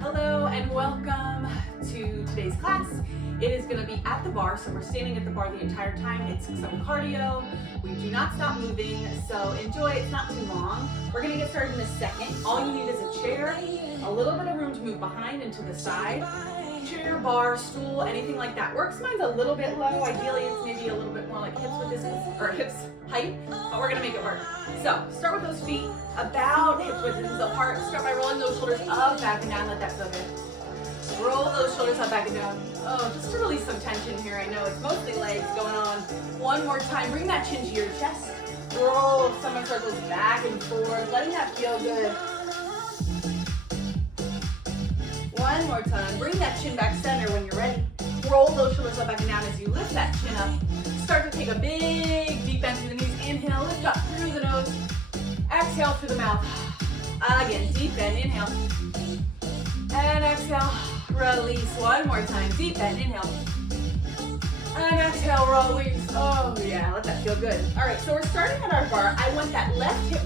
Hello and welcome to today's class. It is going to be at the bar, so we're standing at the bar the entire time. It's some cardio. We do not stop moving, so enjoy. It's not too long. We're going to get started in a second. All you need is a chair, a little bit of room to move behind and to the side. Chair, bar, stool, anything like that works. Mine's a little bit low. Ideally, it's maybe a little bit more like hips width distance or hips height, but we're gonna make it work. So start with those feet about hip width distance apart. Start by rolling those shoulders up, back and down. Let that feel good. Roll those shoulders up, back and down. Oh, just to release some tension here. I know it's mostly legs going on. One more time. Bring that chin to your chest. Roll stomach circles back and forth, letting that feel good. One more time. Bring that chin back center when you're ready. Roll those shoulders up, back and down as you lift that chin up. Start to take a big deep bend through the knees. Inhale, lift up through the nose. Exhale through the mouth. Again, deep bend, inhale. And exhale, release. One more time. Deep bend, inhale. And exhale, release. Oh yeah, let that feel good. All right, so we're starting at our bar. I want that left hip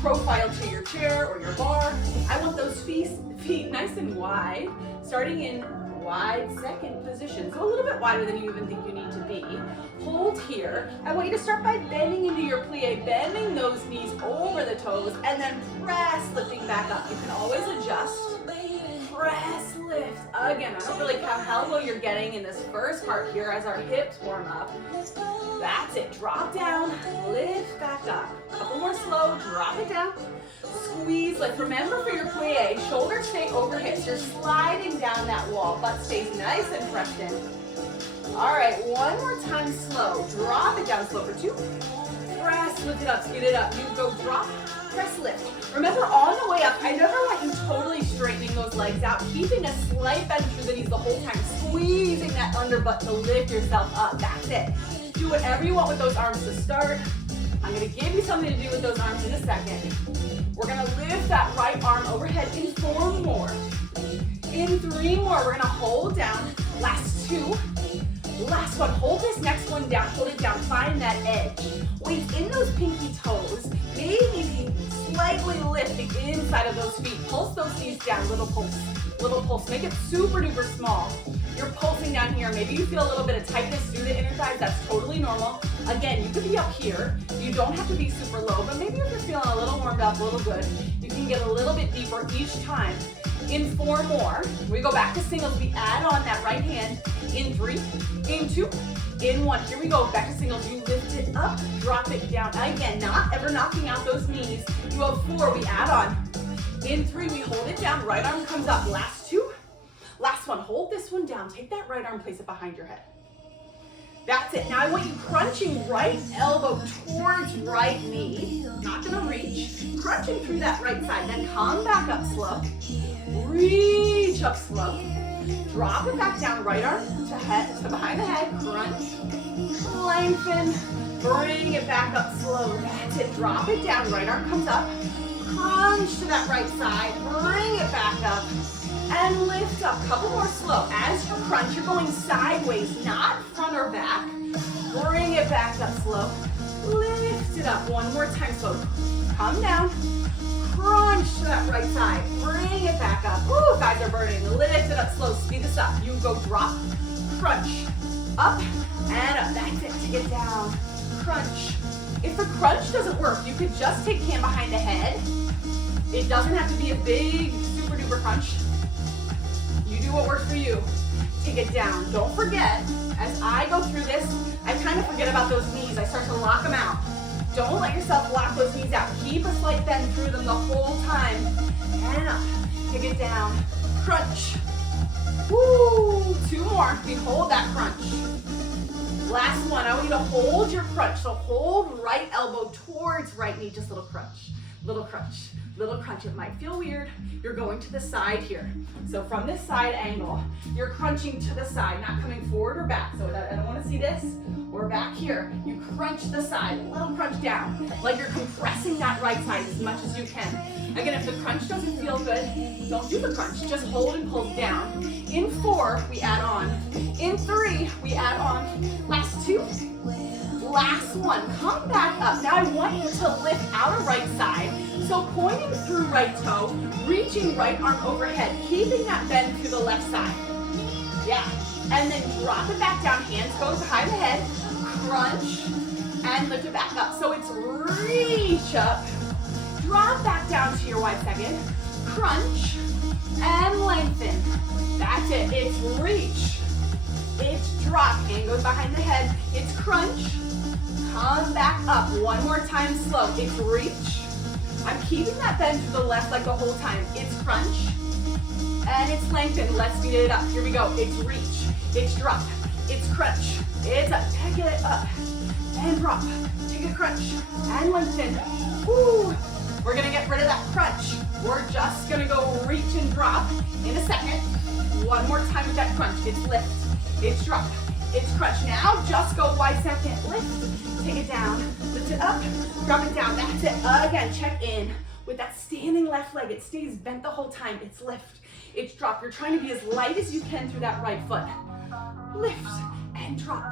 profile to your chair or your bar. I want those feet nice and wide, starting in wide second position. So a little bit wider than you even think you need to be. Hold here. I want you to start by bending into your plie, bending those knees over the toes, and then press, lifting back up. You can always adjust. Press, lift. Again, I don't really count how low you're getting in this first part here as our hips warm up. That's it. Drop down, lift back up. A couple more slow, drop it down. Squeeze, lift. Remember for your plie, shoulders stay over hips. You're sliding down that wall. Butt stays nice and pressed in. All right, one more time slow. Drop it down slow for two. Press, lift it up, speed it up. You go drop, press, lift. Remember on the way up, I never want you totally straightening those legs out, keeping a slight bend through the knees the whole time, squeezing that under butt to lift yourself up. That's it. Do whatever you want with those arms to start. I'm gonna give you something to do with those arms in a second. We're gonna lift that right arm overhead in 4 more. In 3 more, we're gonna hold down. Last 2. Last one, hold this next one down, hold it down, find that edge. Weight in those pinky toes, maybe slightly lift the inside of those feet. Pulse those knees down, little pulse. Make it super duper small. You're pulsing down here, maybe you feel a little bit of tightness through the inner thighs, that's totally normal. Again, you could be up here, you don't have to be super low, but maybe if you're feeling a little warmed up, a little good, you can get a little bit deeper each time. In 4 more, we go back to singles, we add on that right hand. In 3, in 2, in 1. Here we go, back to singles. You lift it up, drop it down. Again, not ever knocking out those knees. You have 4, we add on. In 3, we hold it down, right arm comes up. Last 2, last one, hold this one down. Take that right arm, place it behind your head. That's it. Now I want you crunching right elbow towards right knee. Not gonna reach. Crunching through that right side. Then come back up slow. Reach up slow. Drop it back down, right arm to head, to behind the head, crunch, lengthen, bring it back up slow. That's it, drop it down, right arm comes up, crunch to that right side, bring it back up, and lift up. Couple more slow. As you crunch, you're going sideways, not front or back. Bring it back up slow. Lift it up. One more time slow. Come down. Crunch to that right side. Bring it back up. Ooh, thighs are burning. Lift it up slow. Speed this up. You go drop, crunch, up, and up. That's it. Take it down. Crunch. If the crunch doesn't work, you could just take hand behind the head. It doesn't have to be a big, super duper crunch. You do what works for you. Take it down. Don't forget, as I go through this, I kind of forget about those knees. I start to lock them out. Don't let yourself lock those knees out. Keep a slight bend through them the whole time. And up. Take it down. Crunch. Woo! 2 more. We hold that crunch. Last one. I want you to hold your crunch. So hold right elbow towards right knee. Just little crunch. Little crunch. Little crunch. It might feel weird. You're going to the side here. So from this side angle, you're crunching to the side, not coming forward or back. So I don't want to see this. Or back here, you crunch the side, a little crunch down, like you're compressing that right side as much as you can. Again, if the crunch doesn't feel good, don't do the crunch, just hold and pull down. In 4, we add on. In 3, we add on. Last 2, Last one, come back up. Now I want you to lift outer right side. So pointing through right toe, reaching right arm overhead, keeping that bend through the left side. Yeah, and then drop it back down, hands go behind the head, crunch, and lift it back up. So it's reach up, drop back down to your wide second, crunch, and lengthen. That's it, it's reach, it's drop, hand goes behind the head, it's crunch, come back up. One more time slow, it's reach. I'm keeping that bend to the left leg the whole time. It's crunch, and it's lengthen. Let's speed it up. Here we go. It's reach, it's drop, it's crunch, it's up. Take it up, and drop. Take a crunch, and lengthen. Woo. We're gonna get rid of that crunch. We're just gonna go reach and drop in a second. One more time with that crunch. It's lift, it's drop, it's crunch. Now just go wide second, lift, take it down, lift it up, drop it down. That's it. Again, check in with that standing left leg. It stays bent the whole time. It's lift, it's drop. You're trying to be as light as you can through that right foot. Lift and drop.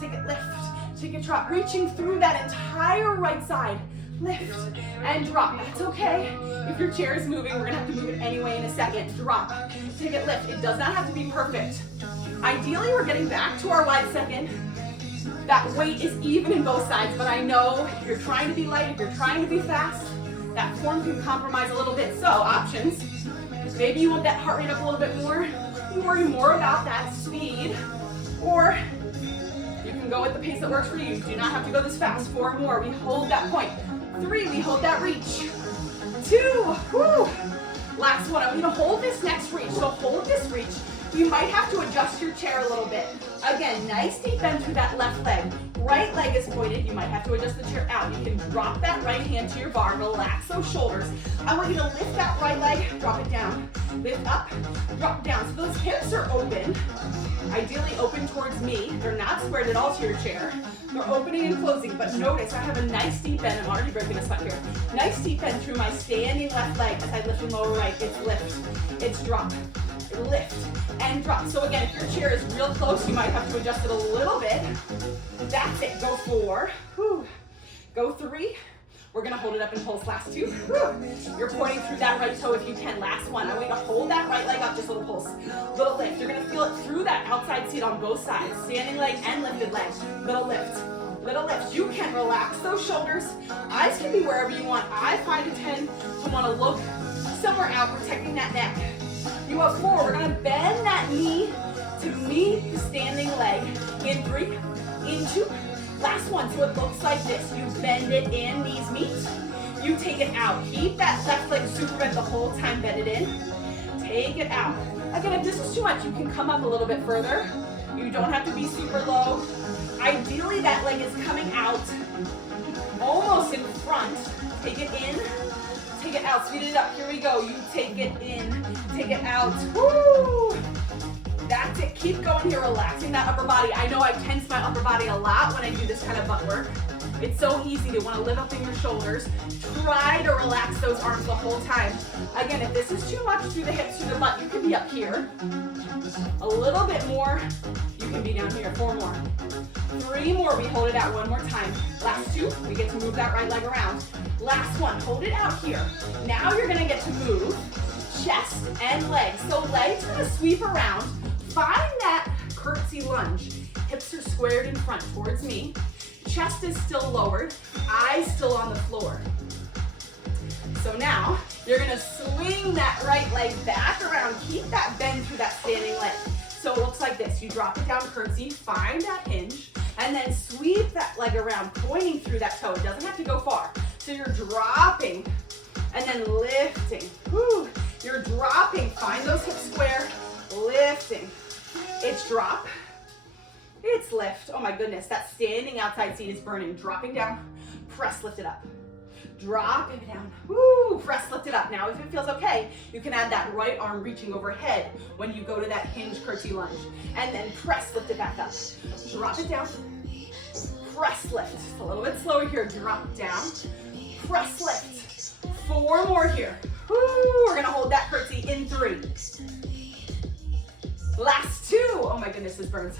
Take it, lift, take it, drop. Reaching through that entire right side. Lift and drop. That's okay. If your chair is moving, we're gonna have to move it anyway in a second. Drop, take it, lift. It does not have to be perfect. Ideally, we're getting back to our wide second. That weight is even in both sides, but I know if you're trying to be light, if you're trying to be fast, that form can compromise a little bit. So options, maybe you want that heart rate up a little bit more. You worry more about that speed, or you can go at the pace that works for you. You do not have to go this fast. 4 more, we hold that point. 3, we hold that reach. 2, whoo. Last one, I want you to hold this next reach. So hold this reach. You might have to adjust your chair a little bit. Again, nice deep bend through that left leg. Right leg is pointed. You might have to adjust the chair out. You can drop that right hand to your bar. Relax those shoulders. I want you to lift that right leg, drop it down. Lift up, drop down. So those hips are open. Ideally open towards me. They're not squared at all to your chair. They're opening and closing, but notice I have a nice deep bend. I'm already breaking a sweat here. Nice deep bend through my standing left leg as I lift and lower right. It's lift, it's drop, lift, and drop. So again, if your chair is real close, you might have to adjust it a little bit. That's it. Go 4. Whew. Go 3. We're gonna hold it up and pulse. Last 2. Whew. You're pointing through that right toe if you can. Last 1. I want you to hold that right leg up, just a little pulse. Little lift. You're gonna feel it through that outside seat on both sides. Standing leg and lifted leg. Little lift. Little lift. You can relax those shoulders. Eyes can be wherever you want. I find it tend to want to look somewhere out, protecting that neck. You have 4. We're gonna bend that knee to meet the standing leg. In 3, in 2. Last one, so it looks like this. You bend it in, knees meet. You take it out. Keep that left leg super bent the whole time, bend it in. Take it out. Again, if this is too much, you can come up a little bit further. You don't have to be super low. Ideally, that leg is coming out almost in front. Take it in, take it out, speed it up. Here we go. You take it in, take it out. Woo! That's it. Keep going here, relaxing that upper body. I know I tense my upper body a lot when I do this kind of butt work. It's so easy to want to lift up in your shoulders. Try to relax those arms the whole time. Again, if this is too much through the hips, through the butt, you can be up here. A little bit more, you can be down here. 4 more. 3 more, we hold it out 1 more time. Last 2, we get to move that right leg around. Last 1, hold it out here. Now you're gonna get to move chest and legs. So legs are gonna sweep around. Find that curtsy lunge. Hips are squared in front towards me. Chest is still lowered, eyes still on the floor. So now, you're gonna swing that right leg back around. Keep that bend through that standing leg. So it looks like this. You drop it down, curtsy, find that hinge, and then sweep that leg around, pointing through that toe. It doesn't have to go far. So you're dropping, and then lifting. Woo. You're dropping, find those hips square, lifting. It's drop. It's lift. Oh my goodness, that standing outside seat is burning. Dropping down, press, lift it up. Drop it down. Woo, press, lift it up. Now, if it feels okay, you can add that right arm reaching overhead when you go to that hinge curtsy lunge. And then press, lift it back up. Drop it down. Press, lift. Just a little bit slower here. Drop down. Press, lift. 4 more here. Woo, we're gonna hold that curtsy in 3. Last 2. Oh my goodness, this burns.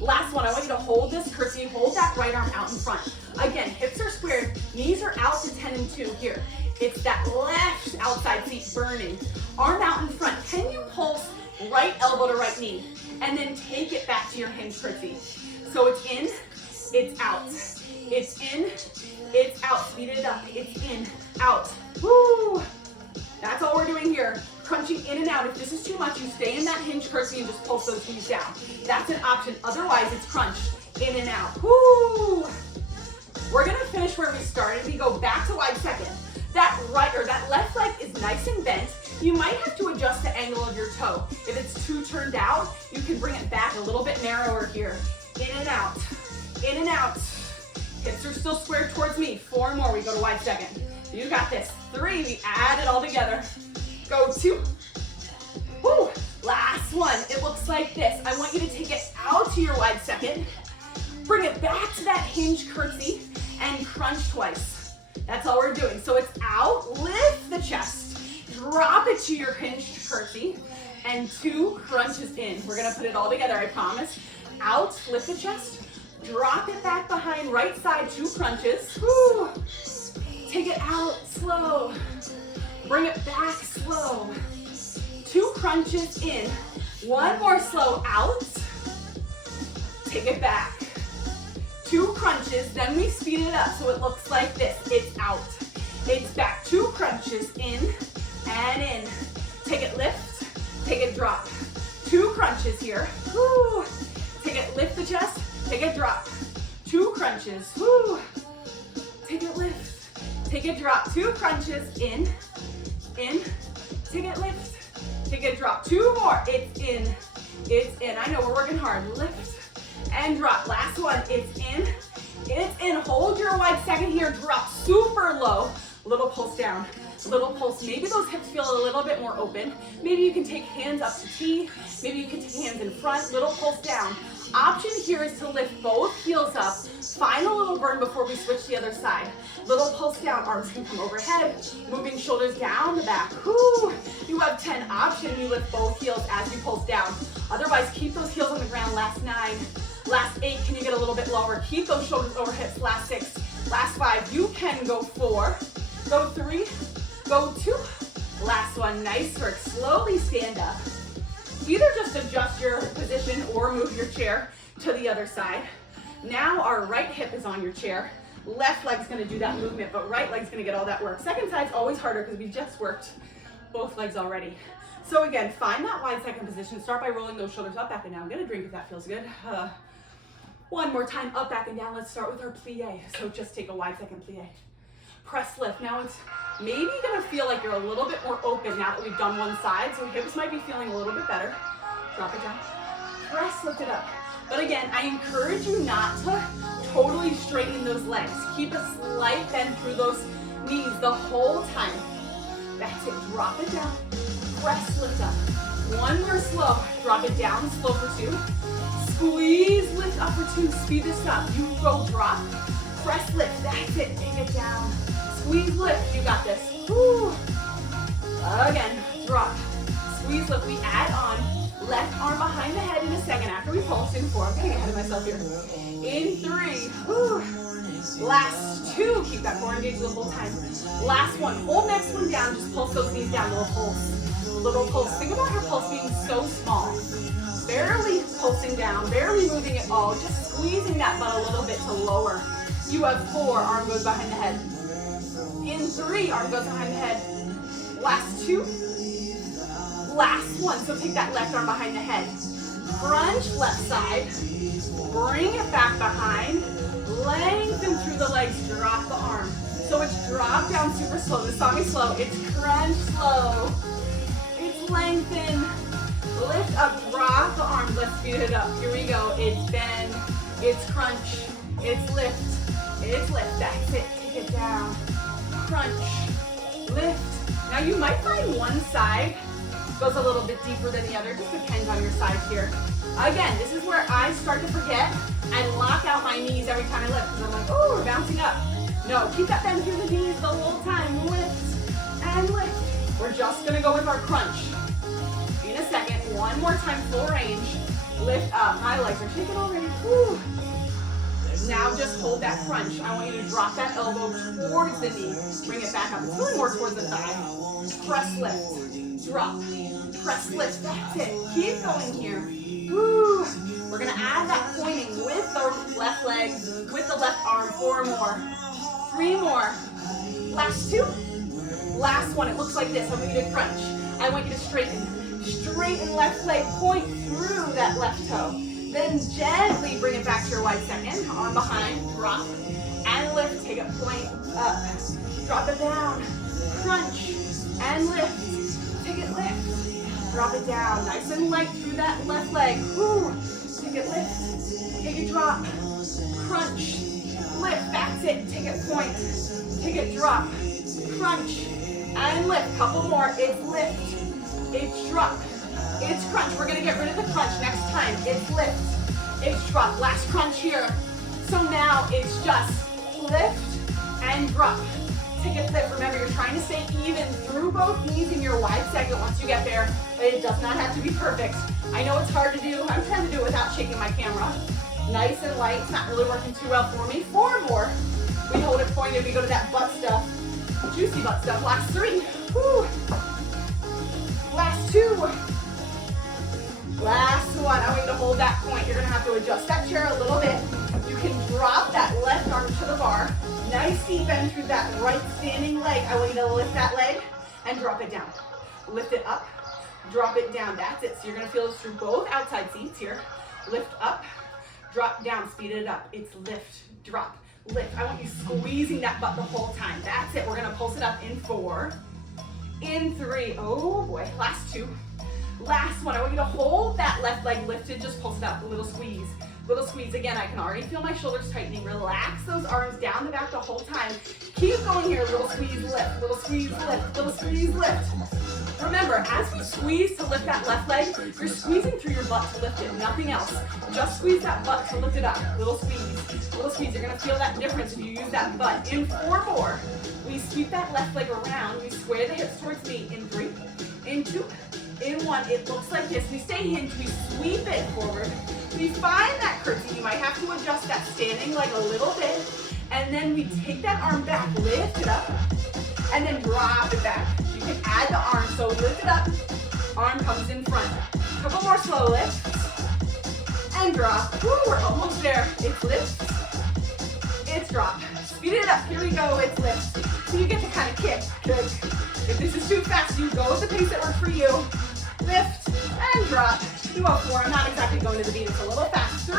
Last one, I want you to hold this curtsy, hold that right arm out in front. Again, hips are squared, knees are out to 10 and 2 here. It's that left outside seat burning. Arm out in front. Can you pulse right elbow to right knee? And then take it back to your hinge curtsy. So it's in, it's out. It's in, it's out. Speed it up. It's in, out. Woo! That's all we're doing here. Crunching in and out. If this is too much, you stay in that hinge curtsy and just pulse those knees down. That's an option. Otherwise, it's crunch in and out. Woo! We're gonna finish where we started. We go back to wide second. That right or that left leg is nice and bent. You might have to adjust the angle of your toe. If it's too turned out, you can bring it back a little bit narrower here. In and out, in and out. Hips are still squared towards me. 4 more, we go to wide second. You got this. 3, we add it all together. Go 2. Woo. Last one, it looks like this. I want you to take it out to your wide second. Bring it back to that hinge curtsy and crunch twice. That's all we're doing. So it's out, lift the chest, drop it to your hinged curtsy, and 2 crunches in. We're gonna put it all together, I promise. Out, lift the chest, drop it back behind, right side, 2 crunches. Woo. Take it out, slow. Bring it back, slow. 2 crunches in. 1 more slow, out. Take it back. 2 crunches, then we speed it up so it looks like this. It's out. It's back. 2 crunches, in and in. Take it, lift. Take it, drop. 2 crunches here. Woo. Take it, lift the chest. Take it, drop. 2 crunches. Woo. Take it, lift. Take it, drop. 2 crunches, in. Take it, lift. Take it, drop. 2 more. It's in. It's in. I know we're working hard. Lift and drop. Last one. It's in. It's in. Hold your wide second here. Drop super low. Little pulse down. Little pulse. Maybe those hips feel a little bit more open. Maybe you can take hands up to T. Maybe you can take hands in front. Little pulse down. Option here is to lift both heels up. Find a little burn before we switch to the other side. Little pulse down. Arms can come overhead. Moving shoulders down the back. Woo. You have 10. Option, you lift both heels as you pulse down. Otherwise, keep those heels on the ground. Last 9. Last 8. Can you get a little bit lower? Keep those shoulders over hips. Last 6. Last 5. You can go 4. Go 3. Go 2. Last one. Nice work. Slowly stand up. Either just adjust your position or move your chair to the other side. Now our right hip is on your chair. Left leg's gonna do that movement, but right leg's gonna get all that work. Second side's always harder because we just worked both legs already. So again, find that wide second position. Start by rolling those shoulders up, back, and down. Get a drink if that feels good. One more time, up, back, and down. Let's start with our plie. So just take a wide second plie. Press lift. Now it's maybe gonna feel like you're a little bit more open now that we've done one side, so hips might be feeling a little bit better. Drop it down. Press, lift it up. But again, I encourage you not to totally straighten those legs. Keep a slight bend through those knees the whole time. That's it. Drop it down. Press, lift up. 1 more slow. Drop it down, slow for 2. Squeeze, lift up for 2. Speed this up. You go drop. Press, lift. That's it. Take it down. Squeeze, lift. You got this. Woo. Again, drop. Squeeze, lift. We add on. Left arm behind the head in a second after we pulse in 4. I'm getting ahead of myself here. In 3. Woo. Last 2. Keep that core engaged the whole time. Last 1. Hold next one down. Just pulse those knees down. Little pulse. Little pulse. Think about your pulse being so small. Barely pulsing down. Barely moving at all. Just squeezing that butt a little bit to lower. You have 4. Arm goes behind the head. In 3. Arm goes behind the head. Last 2. Last 1. So take that left arm behind the head. Crunch left side. Bring it back behind. Lengthen through the legs. Drop the arm. So it's drop down super slow. This song is slow. It's crunch slow. It's lengthen. Lift up. Drop the arm. Let's speed it up. Here we go. It's bend. It's crunch. It's lift. It's lift. That's it. Take it down. Crunch. Lift. Now you might find one side goes a little bit deeper than the other. Just depends on your side here. Again, this is where I start to forget and lock out my knees every time I lift because I'm like, oh, we're bouncing up. No, keep that bend through the knees the whole time. Lift and lift. We're just gonna go with our crunch. In a second, 1 more time, full range. Lift up. My legs are shaking already. Woo. Now just hold that crunch. I want you to drop that elbow towards the knee. Bring it back up. It's going more towards the thigh. Press lift. Drop. Press lift. That's it. Keep going here. Woo. We're going to add that pointing with the left leg, with the left arm. 4 more. 3 more. Last 2. Last one. It looks like this. I want you to crunch. I want you to straighten. Straighten left leg. Point through that left toe. Then gently bring it back to your wide second. Arm behind, drop, and lift. Take a point up. Drop it down. Crunch, and lift. Take it, lift. Drop it down. Nice and light through that left leg. Woo. Take it, lift. Take it, drop. Crunch, lift. That's it. Take it, point. Take it, drop. Crunch, and lift. Couple more. It's lift. It's drop. It's crunch. We're going to get rid of the crunch next time. It's lift. It's drop. Last crunch here. So now it's just lift and drop. Take it, lift. Remember, you're trying to stay even through both knees in your wide segment once you get there. But it does not have to be perfect. I know it's hard to do. I'm trying to do it without shaking my camera. Nice and light. It's not really working too well for me. 4 more. We hold it pointed. We go to that butt stuff. Juicy butt stuff. Last 3. Woo. Last 2. Last one. I want you to hold that point. You're going to have to adjust that chair a little bit. You can drop that left arm to the bar. Nice deep bend through that right standing leg. I want you to lift that leg and drop it down. Lift it up. Drop it down. That's it. So you're going to feel this through both outside seats here. Lift up. Drop down. Speed it up. It's lift. Drop. Lift. I want you squeezing that butt the whole time. That's it. We're going to pulse it up in 4. In 3. Oh boy. Last 2. Last one. I want you to hold that left leg lifted. Just pulse it up. A little squeeze. Little squeeze. Again, I can already feel my shoulders tightening. Relax those arms down the back the whole time. Keep going here. Little squeeze, lift. Little squeeze, lift. Little squeeze, lift. Remember, as we squeeze to lift that left leg, you're squeezing through your butt to lift it. Nothing else. Just squeeze that butt to lift it up. Little squeeze. Little squeeze. You're going to feel that difference if you use that butt. In 4 more. We sweep that left leg around. We square the hips towards me. In 3. In 2. In 1, it looks like this. We stay hinged, we sweep it forward. We find that curtsy. You might have to adjust that standing leg a little bit. And then we take that arm back, lift it up, and then drop it back. You can add the arm, so lift it up, arm comes in front. Couple more slow lifts, and drop. Woo, we're almost there. It's lift, it's drop. Speed it up, here we go, it's lift. So you get to kind of kick. If this is too fast, you go with the pace that works for you. Lift and drop. 2 of 4. I'm not exactly going to the beat. It's a little fast. 3.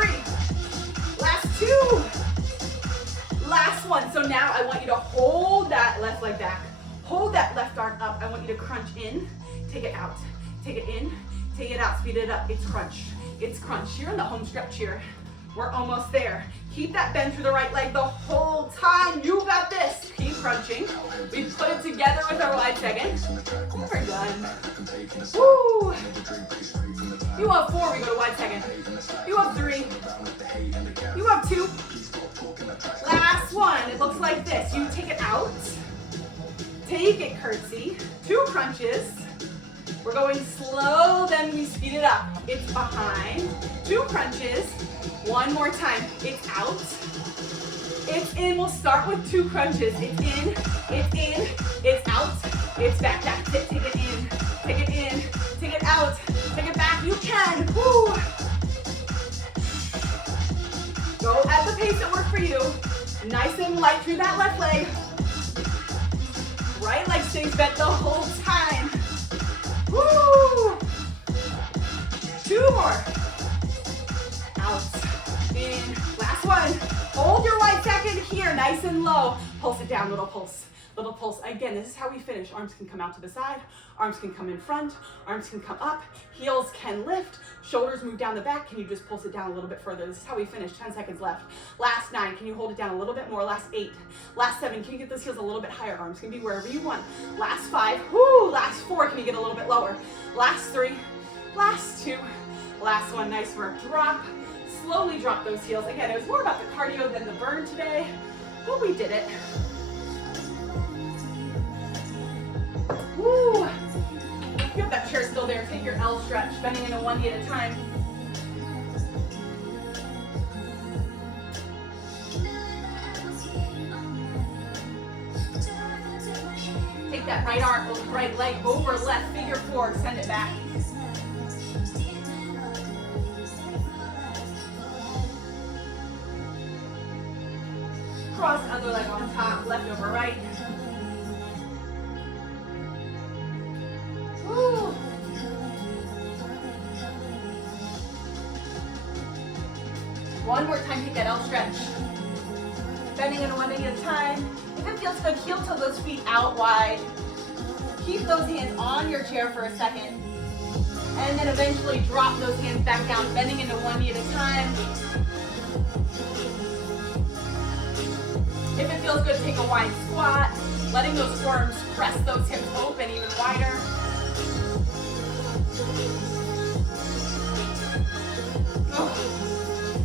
Last 2. Last one. So now I want you to hold that left leg back. Hold that left arm up. I want you to crunch in. Take it out. Take it in. Take it out. Speed it up. It's crunch. It's crunch. You're in the home stretch here. We're almost there. Keep that bend through the right leg the whole time. You got this. Keep crunching. We put it together with our wide second. We're done. Woo! You have 4, we go to wide second. You have 3. You have 2. Last one. It looks like this. You take it out. Take it curtsy. 2 crunches. We're going slow, then we speed it up. It's behind. 2 crunches. 1 more time. It's out. It's in. We'll start with 2 crunches. It's in. It's in. It's out. It's back. That's it. Take it in. Take it in. Take it out. Take it back. You can. Woo. Go at the pace that works for you. Nice and light through that left leg. Right leg stays bent the whole time. Woo. 2 more. Out. In. Last one. Hold your wide second here, nice and low. Pulse it down, little pulse. Little pulse. Again, this is how we finish. Arms can come out to the side. Arms can come in front. Arms can come up. Heels can lift. Shoulders move down the back. Can you just pulse it down a little bit further? This is how we finish. 10 seconds left. Last 9. Can you hold it down a little bit more? Last 8. Last 7. Can you get those heels a little bit higher? Arms can be wherever you want. Last 5. Woo! Last 4. Can you get a little bit lower? Last 3. Last 2. Last 1. Nice work. Drop. Slowly drop those heels. Again, it was more about the cardio than the burn today, but we did it. Woo! If you have that chair still there, take your L stretch, bending in a 1 knee at a time. that right leg over left, figure four, send it back. Cross other leg on top, left over right. Woo. One more time, take that L stretch. Bending in one knee at a time. If it feels good, heel toe those feet out wide. Keep those hands on your chair for a second. And then eventually drop those hands back down, bending into one knee at a time. If it feels good, take a wide squat. Letting those forearms press those hips open even wider.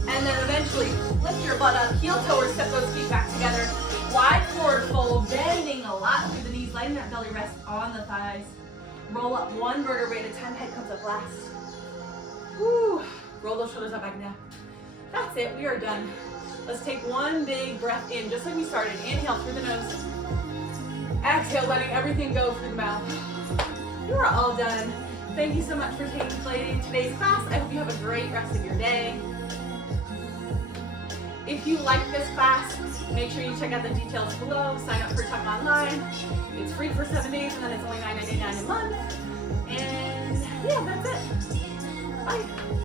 And then eventually lift your butt up, heel toe or step those feet back together. Wide forward fold, bending a lot through the knees, letting that belly rest on the thighs. Roll up one vertebrae at a time, head comes up last. Woo. Roll those shoulders up back and down. That's it, we are done. Let's take one big breath in, just like we started. Inhale through the nose. Exhale, letting everything go through the mouth. You are all done. Thank you so much for taking part in today's class. I hope you have a great rest of your day. If you like this class, make sure you check out the details below. Sign up for Tuck Online. It's free for 7 days, and then it's only $9.99 a month. And yeah, that's it. Bye.